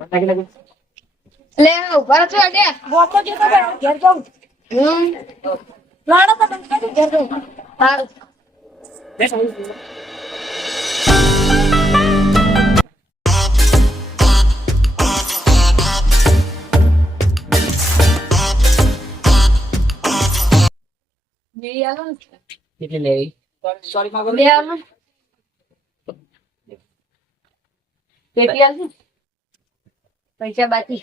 લે ઉભા છો અડે ગોપો જતો ઘેર જાઉં લાડો તો બંધ ઘેર જાઉં હારું મેરી આલો કેટલી લેવી? સોરી માગો લે આલો પેટી આલો પૈસા બાકી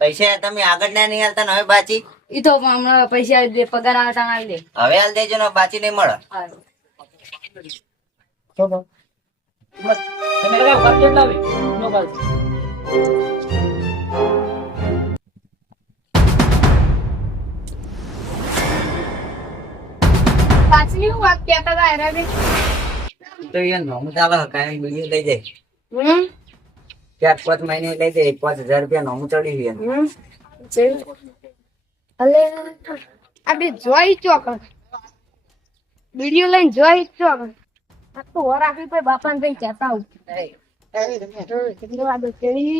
પૈસા તમે આગળ ના નહીં હાલતા ને હવે બાચી ઈ તો હમણાં પૈસા દે પગાર આવતા આવી દે હવે હાલ દેજો ને બાચી નહીં મળે. હારું બસ તમે લગાવ ઘર કેટલા આવે નો બસ પાછલી હું વાત કહેતા હતા એરા બે તો યાર નોમ ચાલો કાયમ બીજું લઈ જાય 4-5 મહિને લઈ જાય 5,000 રૂપિયા નોમ ચડી ગયા. અલે આપણે જોઈ ચોક વિડિયો લઈને જોઈ ચોક આ તો ઓર આપી કોઈ બાપાને કઈ કહેતા હું કેટલી વાત કરી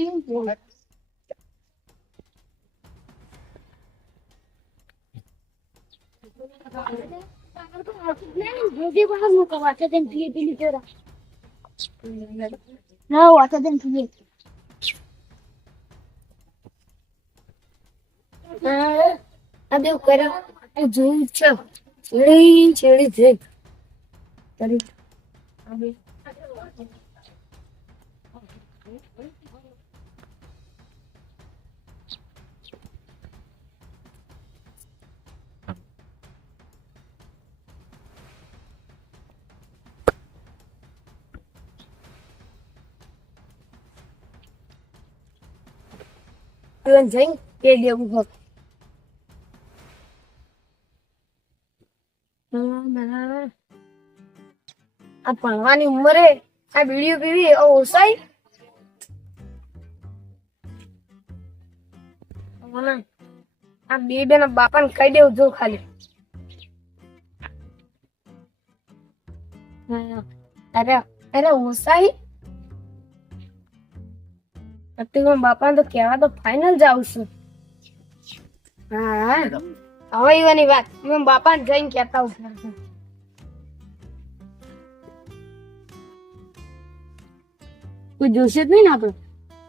ના વાતા દેન પીએ આ બે કરે જોઈ છે છેડી છે તારી અબે તું જઈ કે દેવું હોત આ ભણવાની ઉંમરે આ વિડીયો પીવી ઓસાઈ આ બે બેન બાપાને કહી દેવું જો ખાલી અરે અરે ઓસાઈ અત્યારે બાપા તો કેવા તો ફાઇનલ જાઉં છું હા હવે એવાની વાત મેં બાપાને જઈને કહેતા હું કોઈ જોશે જ નહીં ને આપણે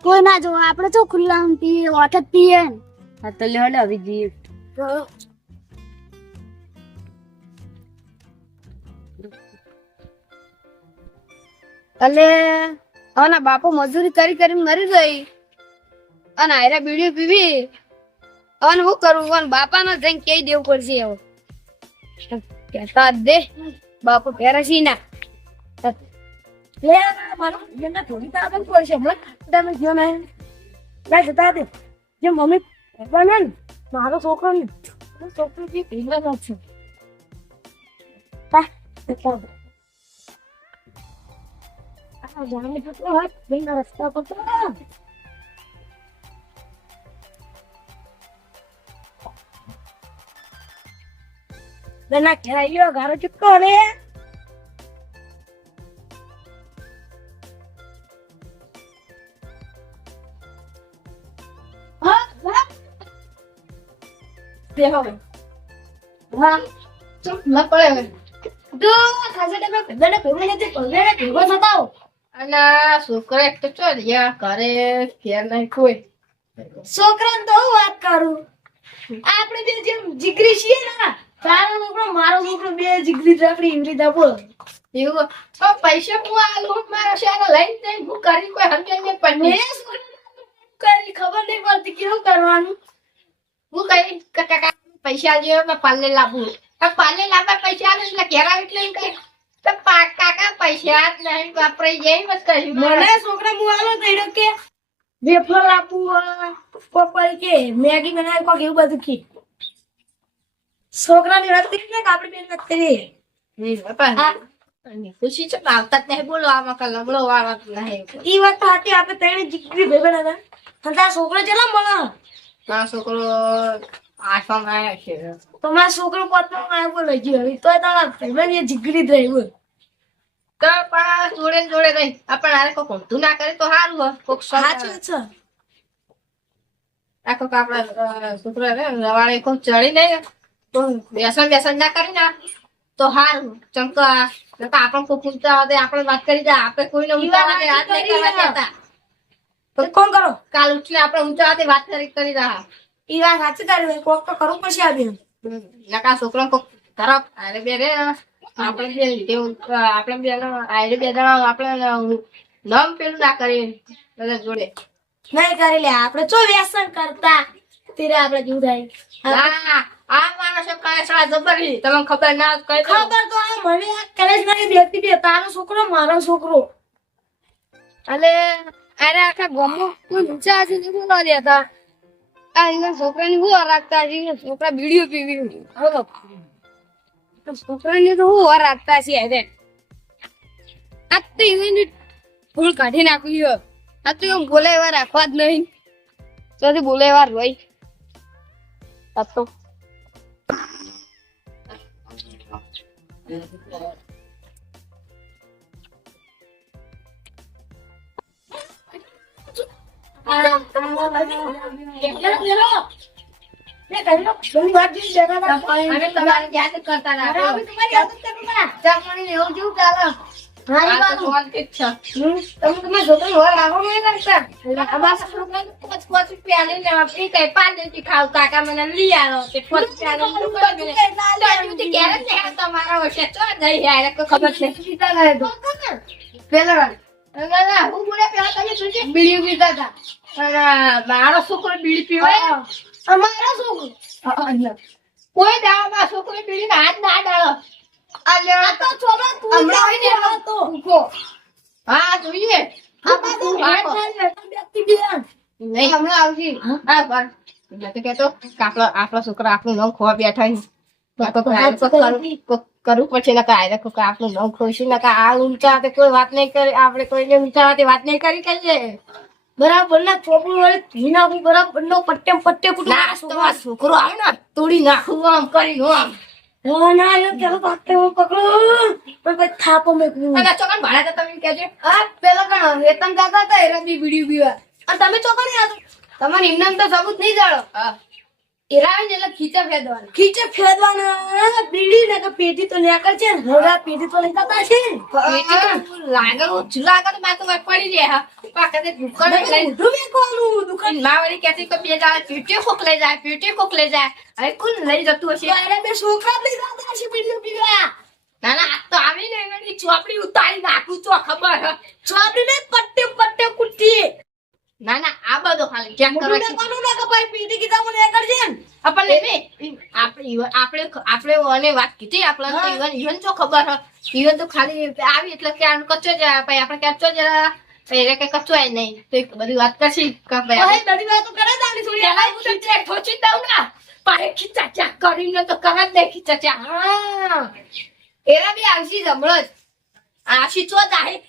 કોઈ ના જો આપણે તો ખુલ્લા પીએ વોટર પીએ હા તો લે હડે આવી જઈએ અલે ના બાપો મજૂરી કરી કરીને મરી ગઈ અને આયરા બીડીઓ પીવી અને હું કરું અને બાપા ને જઈને કહી દેવું પડશે હવે કહેતા દે બાપુ પેરાસી ના લે મારો બેના થોડી તાકાત પડશે હમણાં તમે જો ને ના જતા દે જે મમ્મી પપ્પા ને મારો છોકરો જે પીલા છે જાણે કેટલો હાથ બેના રસ્તા પર બેના ઘેરાઈ ગયો ગારો ચૂકો રે હા ચૂપ ન પડે તો ખાસે તમે પેલા પેલા ને પલ્લે ભેગો થતા અલા છોકરા એક તો ચોર્યા ઘરે ઘેર નહીં કોઈ છોકરાને તો હું વાત કરું આપણે બે જેમ જીગરી છીએ ને તારો છોકરો મારો છોકરો બે જીગરી રાખડી ઇન્દ્રિતા બોલ એવું તો પૈસા હું આલું મારા શાળા લઈને જઈ હું કરી કોઈ સમજે પણ કરી ખબર નહીં પડતી કેવું કરવાનું હું કઈ કાકા પૈસા જેવો મેં પાલે લાવું પાલે લાવવા પૈસા આલે એટલે ઘેર આવે એટલે કઈ તો કાકા પૈસા જ નહીં વાપરાઈ જાય બસ કહ્યું મને છોકરા હું આલો તો કે વેફર આપવું પપ્પા કે મેગી બનાવી કોક એવું બધું કે છોકરાની વાત કરી ને આપણી બેન વાત કરી નહીં બાપા ખુશી છે આવતા જ નહીં બોલો આમાં કા લમડો વાળા નહીં ઈ વાત તો હતી આપણે ત્રણે જીગરી ભેગા હતા અને તારા છોકરો કેટલા મળે મારો છોકરો 8માં આવ્યો છે તો મારો છોકરો 5માં આવ્યો બોલો જી તો તારા ભાઈ જીગરી જ રહી બોલ તો પણ જોડે જોડે રહી આપણે આરે કોક ઊંધું ના કરે તો સારું હો કોક સાચું છે આખો આપડા છોકરા રે રવાડે કોક ચડી નહીં તો બેસન ના કરી ના તો હારું ચંકા આપણે કોઈ પૂછતા હોય આપણે વાત કરી જાય આપણે કોઈને ઊંચા હાથે વાત નહીં કરવા દેતા તો કોણ કરો કાલ ઉઠીને આપણે ઊંચા હાથે વાત કરી રહ્યા ઈ વાત સાચી તારી કોક તો કરવું પડશે આ બેન નકા છોકરા કોક તરફ અરે બે રે આપણે બે તેવું આપણે બે આયરે બે જણા આપણે નામ પેલું ના કરીએ બધા જોડે નહીં કરી લે આપણે ચો વ્યસન કરતા તેરે આપણે જીવ થાય ના આ માણસો કાંઈ સારા જબરી તમને ખબર ના કઈ ખબર તો આ મને આ કલેજ નહીં દેતી બે તારો છોકરો મારો છોકરો અને અરે આખા ગમો કોઈ ઊંચા છે ને બોલા દેતા આ એના છોકરાની હું રાખતા છે છોકરા બીડીઓ પીવી બોલો છોકરાની તો હું રાખતા છે અરે આ તો એની ફૂલ કાઢી નાખ્યું આ તો એમ બોલે એવા રાખવા જ નહીં તો બોલે એવા રોઈ આ તો તમારે યાદ કરતા બીડી પીતા હતા મારો છોકરો બીડી પીવાય અમારો છોકરો કોઈ દાવામાં છોકરો બીડી હાથ ના ડાળો આ તો છોકરો તું હમણાં તો ઉભો. હા જોઈએ આ બાજુ વાત થાય વ્યક્તિ બેન નહીં હમણાં આવશે હા પણ એટલે તો કેતો કે આપણા છોકરા આપણું નામ ખોવા બેઠા કરવું પડશે ને કાંઈ આપણું નામ ખોઈશું ને આ ઊંચા હાથે કોઈ વાત નહીં કરી આપણે કોઈને ઊંચા હાથે વાત નહીં કરી કહીએ બરાબર ના ચોપડું વડે ધોઈ નાખું બરાબર નો પટ્ટે પટ્ટે કુટું ના તમારો છોકરો આવે ને તોડી નાખું આમ કરી આમ ના યો કેલો પાકે હું પકડું પણ પછી થાપો મેકું અને ચોકન ભાડા તો તમે કહેજો આ પેલો કણ વેતન દાદા હતા એરા બી વિડિયો બીવા અને તમે ચોકડી આ તમારે ઇમનામ તો સબૂત નહીં જાળો એરા આવીને એટલે ખીચા ફેદવાના ખીચે ફેદવાના બીડી ને કે પેટી તો નેકળ છે ને હરા પેટી તો લઈ જતા છે લાગે તો મારે તો વાત પડી જાય હા પાકે દુકાન લઈ ઊંધું મેકવાનું દુકાન માવડી કહેતી કે બે દાડા પેટી ખોખલે જાય હવે કોણ લઈ જતું હશે અરે બે છોકરા લઈ જતા છે બીડી પીવા ના ના આ તો આવીને એની ચોપડી ઉતારી નાખું તો ખબર હ. ચોપડી ને પટ્ટે પટ્ટે કુટી ના ના આ બધો ખાલી ચેક કરવા છે. કોનું ના કપાય પીટી કીધા મને નેકળ છે ને આપણે ઓને વાત કીધી આપણે ઈવન જો ખબર હ ઈવન તો ખાલી આવી એટલે કે આનો કચ્ચો જ પછી આપણે કચ્ચો જ એટલે કે કચ્ચો આય નહીં તો એક બધી વાત કરશી કે ભાઈ ભાઈ બધી વાતો કરે તારી છોડી પેલા હું તો ચેક ઠોચી દઉં ને પાછે ખીચા ચેક કરીને તો કરે જ નહીં ખીચા ચેક હા એરા બી આવશી જમણો જ આશી ચો જાહે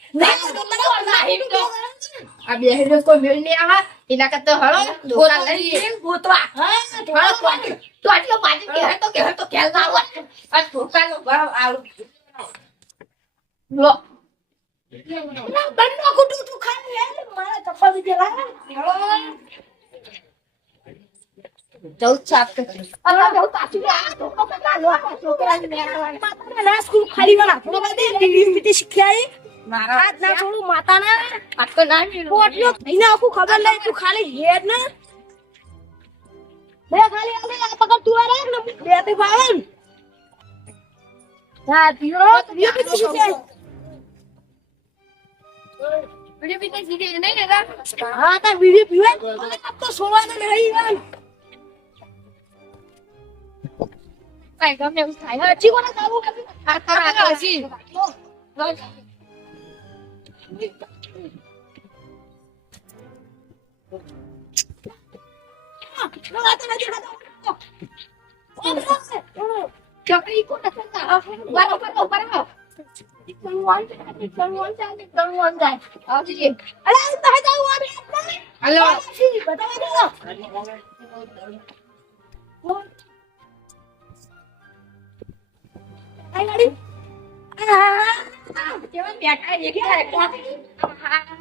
આ બે હેરો કોઈ મેળ નહીં આવા એના કરતા હળો દોરા લઈ ગોતવા હળો તો આટલો પાછી કે તો કેલ ના આવે આ ધોકાનો ભાવ આવું લો ના બંનો કુટુ તું ખાલી હે મારા ચપ્પલ દીધે લાગ જઉં છાપ અરે જઉં તાચી આ ધોકો પતા લો આ છોકરાને મેળવાની માતાના ના સ્કૂલ ખાલી વાળા થોડો દે બીડી પીટી શીખ્યાઈ મારા આજ ના થોડું માતાના આ તો ના મેળવું પોટલો થઈને આખું ખબર લઈ તું ખાલી હેડ ને બે ખાલી આલે આ પકડ તું આ રાખ ને બે તે ભાવન હા બીડી પીટી શીખ્યાઈ વિડિયો પીતે સીધે નહીં લેતા હા તા બીડી પીવે આ તો સોવાનો નહીં યાર કાઈ ગમે એવું થાય હા ચીકોના કાબુ કરી આ કરા હસી ચોકડી કોણ હતા બરાબર જાય આવજી અરે તો હે જાવ આ હલો બતાવા દો આઈ ગાડી કેવા બેઠા દેખ્યા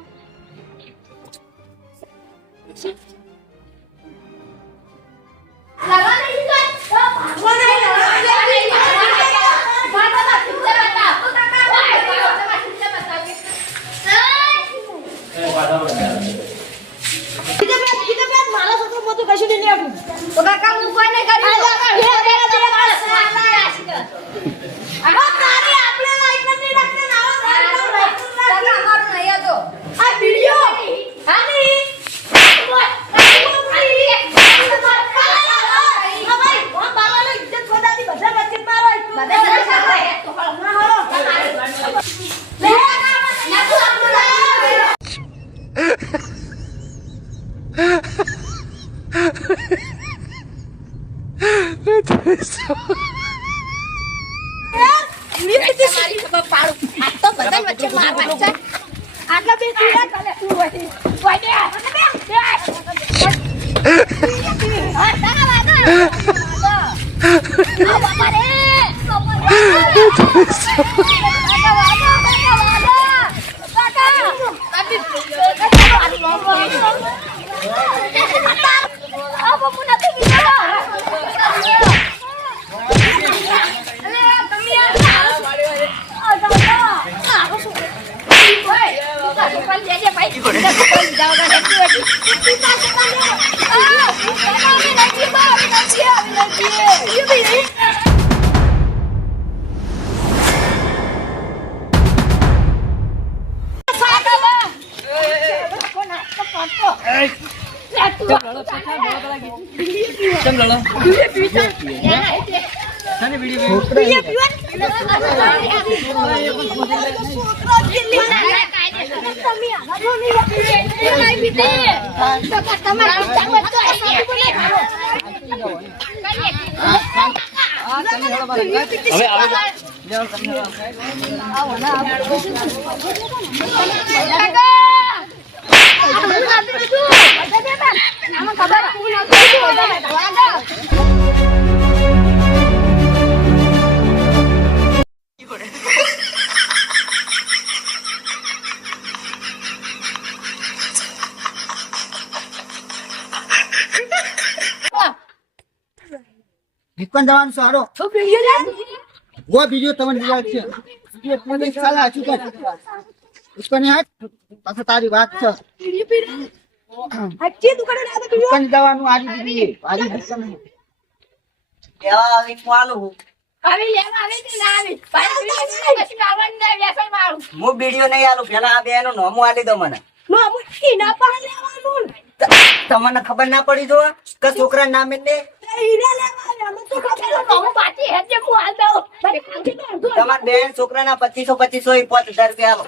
મારી ખબર પાડું. આ તો બધા વચ્ચે મારવા છે. આટલા બે પીડા ચાલે. તું વધી. વધી. હા, તારા વાગા. આ બાપા રે. કેમ લડો? શાની વિડીયો હવે આવે દુકાન જવાનું સારો वो वीडियो तमन दिया છે ये મને સાલા આચું કર દુકાને હાથ પાછો તારી વાત છે દુકાન જવાનું આજી દીધી આજી દુકાન કેવા આવી પાલું હવે લેવા આવે કે ના આવે પછી આવવાનું ના વ્યસન મારું હું વિડિયો નહીં આલું પેલા આ બેનો નોમો આલી દો મને તમને ખબર ના પડી જો કે છોકરા નામે ને તમાર બેન છોકરાના 2500 એ 5000 રૂપિયા આલો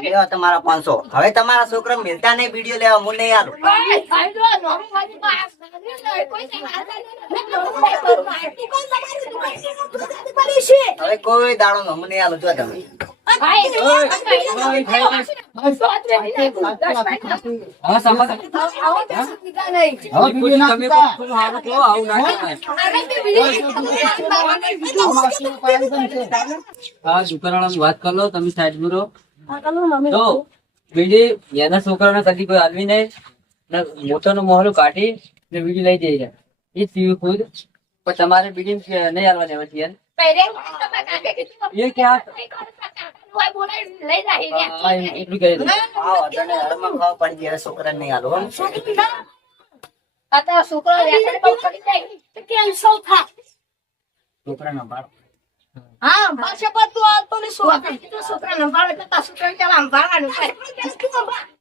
લેવા તમારા 500 હવે તમારા છોકરા મિલતા નહીં વિડિયો લેવા હું નહીં આલું હવે કોઈ દાડો નો હું નહીં આલું જો તમે હા સાંભળ હવે વિડીયો તમે પણ હારું કહો આવું ના હા દુકાનવાળાની વાત કરી લો તમે સાઈડ માં રહો તો બીજી એના છોકરાને કદી કોઈ આદમી નહીં ને મોટોનો મોહલો કાઢી ને બીજી લઈ જઈ રહ્યા એ સીવી ખુદ પણ તમારે બીજી નહીં હાલવા દેવા છીએ એ ક્યાં એટલું કહી દો પડી ગયા છોકરા નહીં આલો છોકરા ના બાળો હા પાછા પર તું આવતો ને છોકરા સંભાળે તો છોકરા કેવા સંભાળવાનું